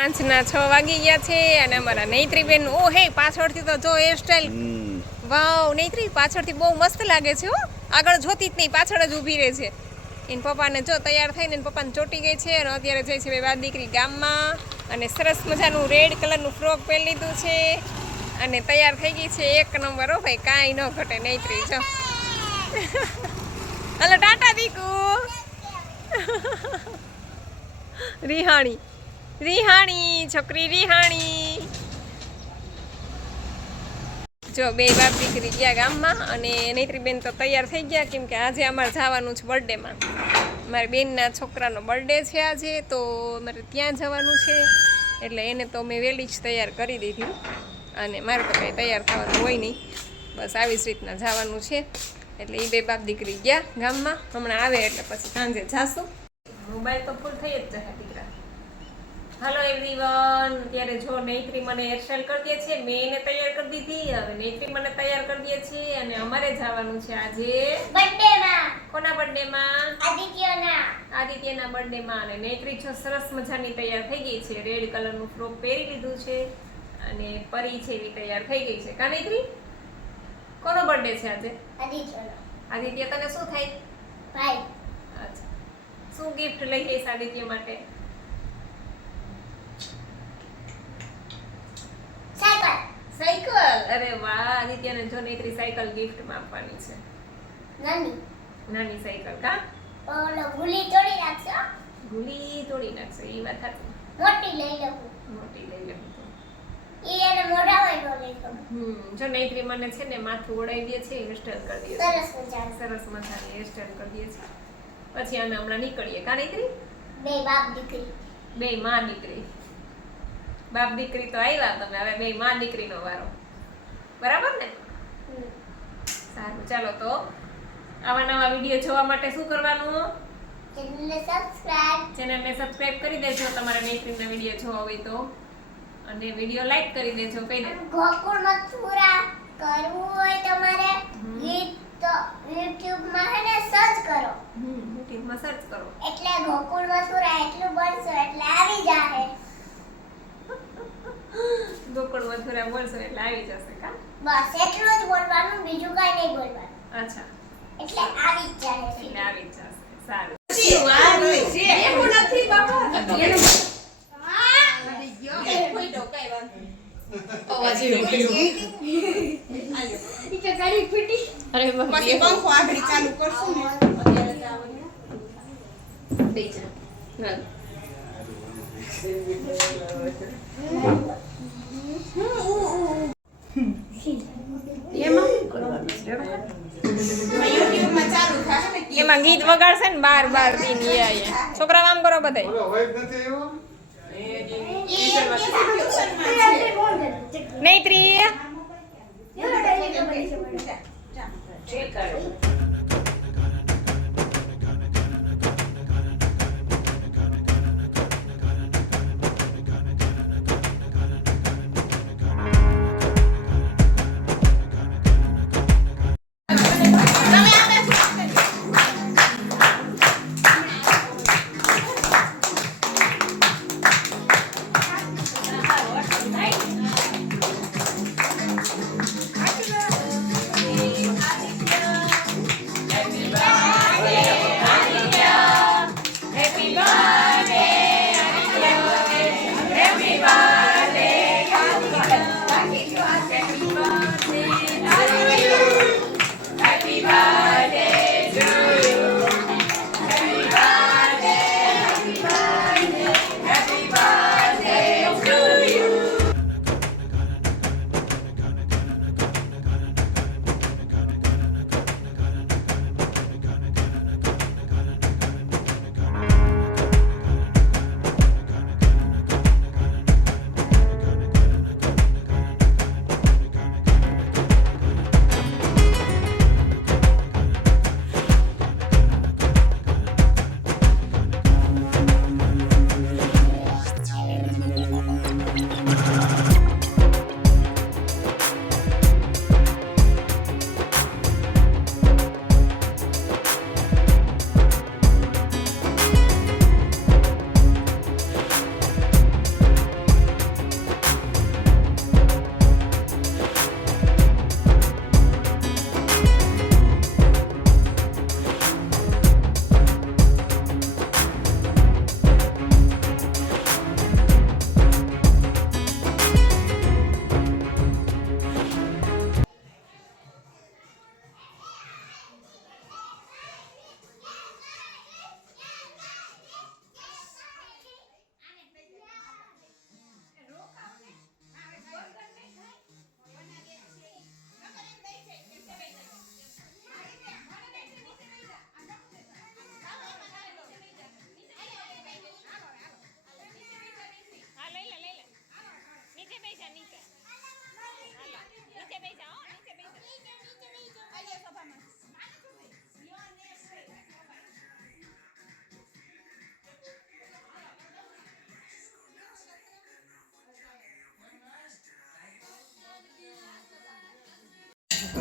સાંજના છ વાગી ગયા છે અને અમારા નૈત્રી બેન ઓ હે પાછળથી તો જો હેર સ્ટાઈલ વાવ નૈત્રી પાછળથી બહુ મસ્ત લાગે છે હો. આગળ જોતી જ નહીં પાછળ જ ઊભી રહે છે. એન પપ્પાને જો તૈયાર થઈને પપ્પાને ચોટી ગઈ છે અને અત્યારે જાય છે બે બાદ દીકરી ગામમાં. અને સરસ મજાનું રેડ કલરનું ફ્રોક પહેરી લીધું છે. અને તૈયાર થઈ ગઈ છે એક નંબર હો ભાઈ કાંઈ ન ઘટે નૈત્રી જો. હલો ટાટા દીકુ. રિહાણી. રિહાણી, છોકરી રિહાણી. જો બે બાપ દીકરી ગયા ગામમાં અને નૈત્રીબેન તો તૈયાર થઈ ગયા, કેમ કે આજે અમારે જવાનું છે બર્થડેમાં. મારી બેનના છોકરાનો બર્થડે છે આજે, તો મારે ત્યાં જવાનું છે. એટલે એને તો મેં વહેલી જ તૈયાર કરી દીધી. અને મારે તો કંઈ તૈયાર થવાનું હોય નહીં. બસ આવી જ રીતના જવાનું છે. એટલે એ બે બાપ દીકરી ગયા ગામમાં. હમણાં આવે એટલે પછી સાંજે જાશું. મોબાઈલ તો ફૂલ થઈ જ જશે. હાલો એવરીવન અત્યારે જો નૈત્રી મને હેરસ્ટાઈલ કરી દે છે મેં એને તૈયાર કરી દીધી. હવે નૈત્રી મને તૈયાર કરી દે છે અને અમારે જવાનું છે આજે બર્થડે માં. કોના બર્થડેમાં આદિત્યના. આદિત્યના બર્થડેમાં અને નૈત્રી છો સરસ મજાની તૈયાર થઈ ગઈ છે. રેડ કલરનું ફ્રોક પહેરી લીધું છે અને પરી છે એવી તૈયાર થઈ ગઈ છે. કા નૈત્રી કોનો બર્થડે છે આજે? આદિત્યનો. આદિત્ય તને શું થાય? ભાઈ. અચ્છા. શું ગિફ્ટ લઈ જઈશ આદિત્ય માટે સાયકલ સાયકલ અરે વાહ આદિત્યને જો નૈત્રી સાયકલ ગિફ્ટમાં આપવાની છે. નાની. નાની સાયકલ કા? ઓલો ભૂલી તોડી નાખશો ભૂલી તોડી નાખશે એ વાત હતી મોટી લઈ લઉં મોટી લઈ લેવું તો. એને મોઢા હોય નો લઉં હમ જો નૈત્રી મને છે ને માથું ઓળાવી દે છે હેરસ્ટાઈલ કરી દે સરસ મજા સરસ મજાની હેરસ્ટાઈલ કરી દે છે. પછી અમે હમણાં નીકળીએ કા નૈત્રી? બે બાપ દીકરી. બે માં દીકરી. બાપ દીકરી તો આવ્યા તમે હવે બે માં દીકરીનો વારો. બરાબર ને? સારું ચાલો તો આવા નવા વીડિયો જોવા માટે શું કરવાનું? ચેનલને સબસ્ક્રાઇબ. ચેનલને સબસ્ક્રાઇબ કરી દેજો તમારા નૈત્રીના વીડિયો જોવા હોય તો. અને વીડિયો લાઈક કરી દેજો દે ગોકુળ મથુરા કરવું હોય તમારે. ગીત તો YouTube માં હે ને સર્ચ કરો. YouTube યુટ્યુબમાં સર્ચ કરો. એટલે ગોકુળ મથુરા એટલું બનશો એટલે આવી જાહે. ગોકુળ મથુરા બોલશો એટલે આવી જશે કા? બસ એટલું જ બોલવાનું બીજું કઈ નહીં બોલવાનું. અચ્છા. એટલે આવી જ જાહે એટલે આવી જ જશે. સારું. અરે પછી પંખો આગળ ચાલુ કરશું ને ચાલુ થશે ને કે એમાં ગીત વગાડશે ને બાર બાર દિન એ આયા. છોકરા આમ કરો બધાય. નહીં છે.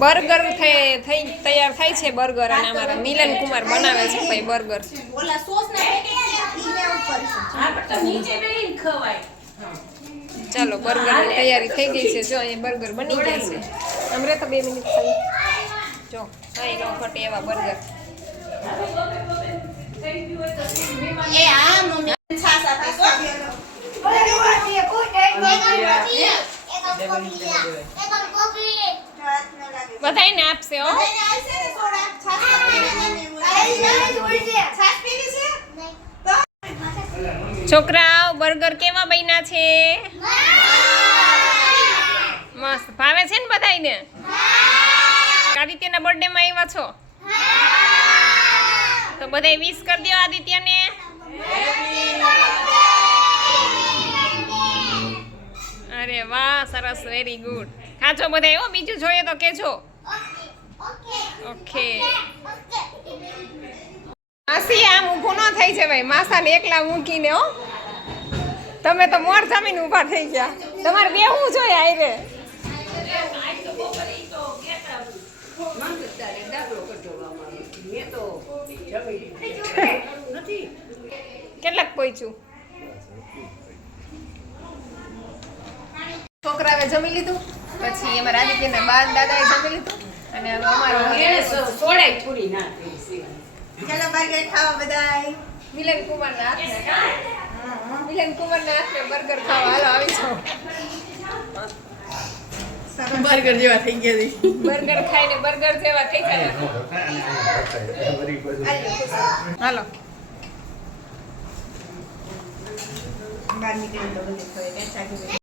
બર્ગર થઈ થઈ તૈયાર થાય છે બર્ગર અને અમારા મિલન કુમાર બનાવે છે ભાઈ બર્ગર. ઓલા સોસ ચાલો બર્ગર તૈયારી થઈ ગઈ છે. જો અહીંયા બર્ગર બની ગયા છે. અમરે તો બે મિનિટ થઈ જો અહીં નો ખોટે એવા બર્ગર. એ આ મમ્મી છાસ આપીશ હો. હાથ ન લાગે બધાયને આપશે હો બધાને આવશે ને સોડા છાસ આપશે હો. છોકરાઓ બર્ગર કેવા બન્યા છે? મસ્ત. ભાવે છે ને બધાયને? આદિત્યના બર્થડે માં આવ્યા છો? તો બધાય વિશ કરી દો આદિત્યને. અરે વાહ, સરસ વેરી ગુડ ખાજો બધાય હો બીજું જોઈએ તો કેજો ઓકે માસી, આમ ઊભું ન થઈ છે ભાઈ માસાને એકલા મૂકીને હો. તમે તો મોર જમીન ઊભા થઈ ગયા. તમારે બેહવું જોઈએ આયરે. કેટલાક પહોંચ્યું છોકરાએ જમી લીધું? પછી અમારા આદિત્યના બા દાદાએ જમી લીધું અને હવે અમારો ચાલો બર્ગર ખાવા બધાય. મિલન કુમારના હાથના મિલન કુમારના હાથને બર્ગર ખાવા. હાલો આવી જાઓ. બર્ગર જેવા થઈ ગયા બર્ગર ખાઈને બર્ગર જેવા થઈ ગયા. હાલો. બહાર નીકળી તો બધું ને